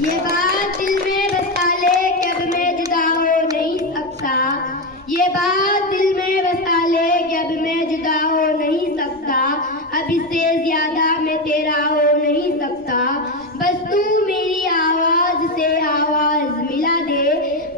یہ بات دل میں بسا لے کہ اب میں جدا ہو نہیں سکتا، یہ بات دل میں بسا لے کہ اب میں جدا ہو نہیں سکتا، اب اس سے زیادہ میں تیرا ہو نہیں سکتا، بس تو میری آواز سے آواز ملا دے،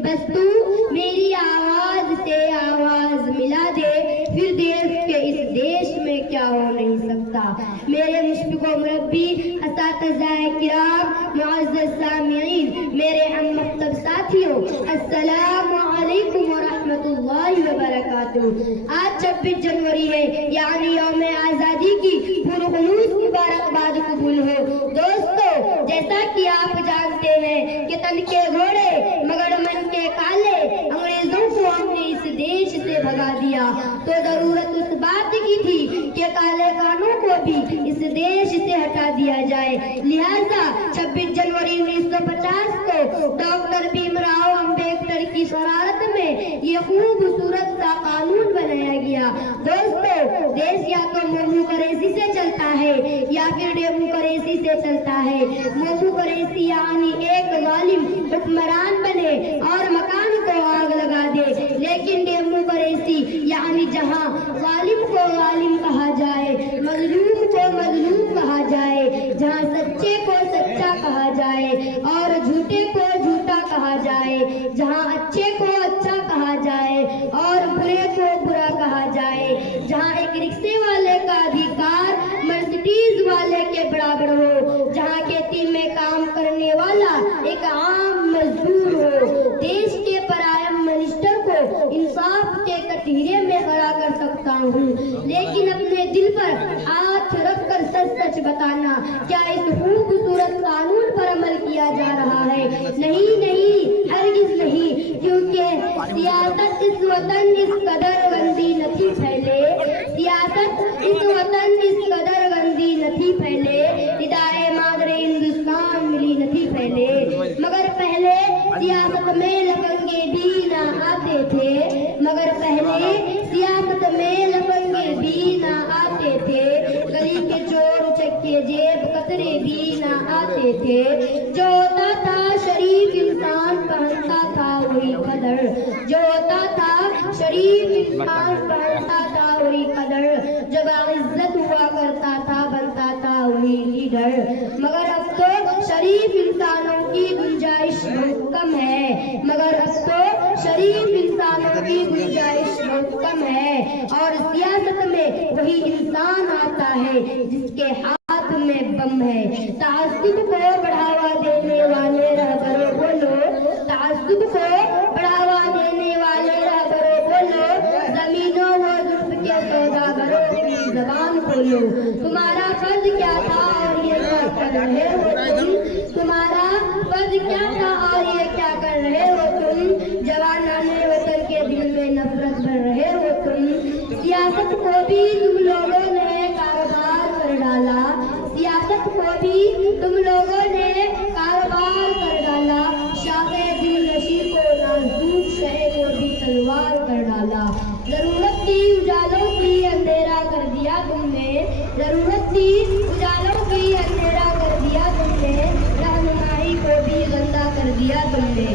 بس تو میری آواز سے آواز ملا دے، پھر دیکھ کہ اس دیش میں کیا ہو نہیں سکتا۔ میرے مشفق و مربی اساتذہ کرام، معزز سامعین، میرے ہم مکتب ساتھیوں، السلام علیکم ورحمۃ اللہ وبرکاتہ۔ آج 26 جنوری ہے، یعنی یوم آزادی کی پرخلوص مبارکباد قبول ہو۔ دوستو، جیسا کہ آپ جانتے ہیں کہ تن کے گھوڑے مگر من کے کالے، انگریزوں کو ہم نے اس دیش سے بھگا دیا تو ضرورت اس بات کی تھی کہ کالے کانوں کو بھی اس دیش سے ہٹا دیا جائے، لہذا 26 جنوری 1950 کو ڈاکٹر بھیم راؤ امبیڈکر کی شرارت میں یہ خوبصورت سا قانون بنایا گیا۔ دوستو، دیش یا تو ڈیموکریسی سے چلتا ہے یا پھر ڈیموکریسی سے چلتا ہے۔ ڈیموکریسی یعنی ایک ظالم حکمران بنے اور مکان کو آگ لگا دے، لیکن ڈیموکریسی یعنی جہاں ظالم کو ظالم کہا جائے، مظلوم کو مظلوم کہا جائے، جہاں سچے کو سچا کہا جائے اور جھوٹے کو جھوٹا کہا جائے، جہاں اچھے کو اچھا کہا جائے اور برے کو برا کہا جائے، جہاں ایک رکشے والے کا ادھیکار مرسیڈیز والے کے برابر ہو، جہاں کھیتی میں کام کرنے والا ایک عام مزدور ہو۔ دیش کے پرائم منسٹر کو انصاف کے کٹہرے میں کھڑا کر سکتا ہوں، لیکن اپنے دل پر ہاتھ رکھ کر سچ سچ بتانا کیا اس خوبصورت قانون پر عمل کیا جا رہا ہے؟ نہیں نہیں، ہرگز نہیں، کیونکہ سیاست اس وطن اس قدر گندی نہ تھی پھیلے، سیاست اس وطن اس قدر گندی نہ تھی پھیلے، ندائے مادر ہندوستان ملی نہ تھی پھیلے، مگر پہلے سیاست میں لفنگے بھی نہ آتے تھے، مگر پہلے سیاست میں لفنگے بھی نہ آتے تھے، گلی کے چور چکے جیب قطرے بھی نہ آتے تھے، جو ہوتا تھا شریف انسان پہنتا تھا وہی قدر، جو ہوتا تھا شریف انسان پہنتا تھا وہی قدر، جو باعزت ہوا کرتا تھا بنتا تھا وہی لیڈر، مگر اب تو شریف انسانوں کی گنجائش بہت کم ہے، مگر اب تو شریف انسانوں کی گنجائش بہت کم ہے، اور سیاست میں وہی انسان آتا ہے جس کے ہاتھ میں بم ہے۔ تعصب کو بڑھاوا دینے والے رہبروں بولو، تعصب کو بڑھاوا دینے والے رہبروں بولو، زمینوں و ظلم کے سوداگروں کی زبان کھولو، تمہارا فرض کیا تھا اور یہ کیا کر رہے ہو تم، تمہارا فرض کیا تھا اور یہ کیا کر رہے ہو تم، جوانان وطن کے دل میں نفرت بھر رہے ہو تم، سیاست کو بھی تم لوگوں نے کاروبار کر ڈالا، سیاست کو بھی تم لوگوں نے کاروبار کر ڈالا، شاہ دل نشی کو نازک شے کو بھی تلوار کر ڈالا، ضرورت تھی اجالوں کی اندھیرا کر دیا تم نے، ضرورت تھی اجالوں کی اندھیرا کر دیا تم نے، رہنمائی کو بھی گندا کر دیا تم نے۔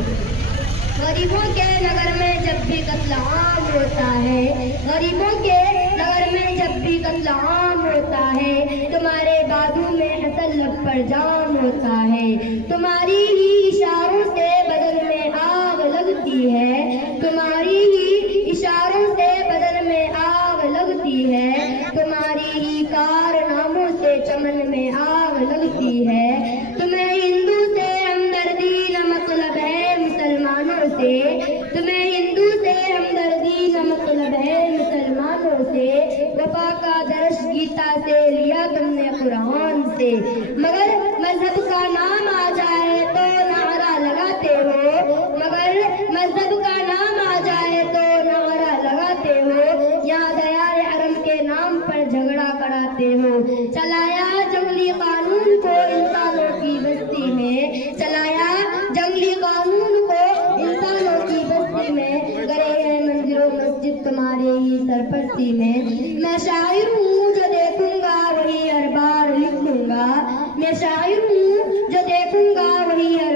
غریبوں کے نگر میں جب بھی قتل عام ہوتا ہے، غریبوں کے نگر میں جب بھی قتل عام ہوتا ہے، تمہارے بازو میں حسن لب پر جام ہوتا ہے، تمہاری ہی اشاروں سے بدن میں آگ لگتی ہے، تمہاری ہی اشاروں سے بدن میں آگ لگتی ہے، تمہاری ہی کارناموں سے چمن میں آگ لگتی ہے، تمہیں ہندو سے ہمدردی نہ مطلب ہے مسلمانوں سے، تمہیں ہندو سے ہمدردی نہ مطلب ہے مسلمانوں سے، وفا کا درس گیتا سے لیا تم نے قرآن سے، مگر مذہب کا نام آ جائے تو نعرہ لگاتے ہو، مگر مذہب کا نام آ جائے تو نعرہ لگاتے ہو، یہاں دیار حرم کے نام پر جھگڑا کراتے ہو، چلایا جنگلی قانون کو انسانوں کی بستی میں، چلایا جنگلی قانون کو انسانوں کی بستی میں، گرے ہیں مندر و مسجد تمہارے ہی سرپرستی میں، میں شاعر ہوں جو دیکھوں گا وہی ہر بار لکھوں گا، میں شاعر ہوں جو دیکھوں گا وہی ہر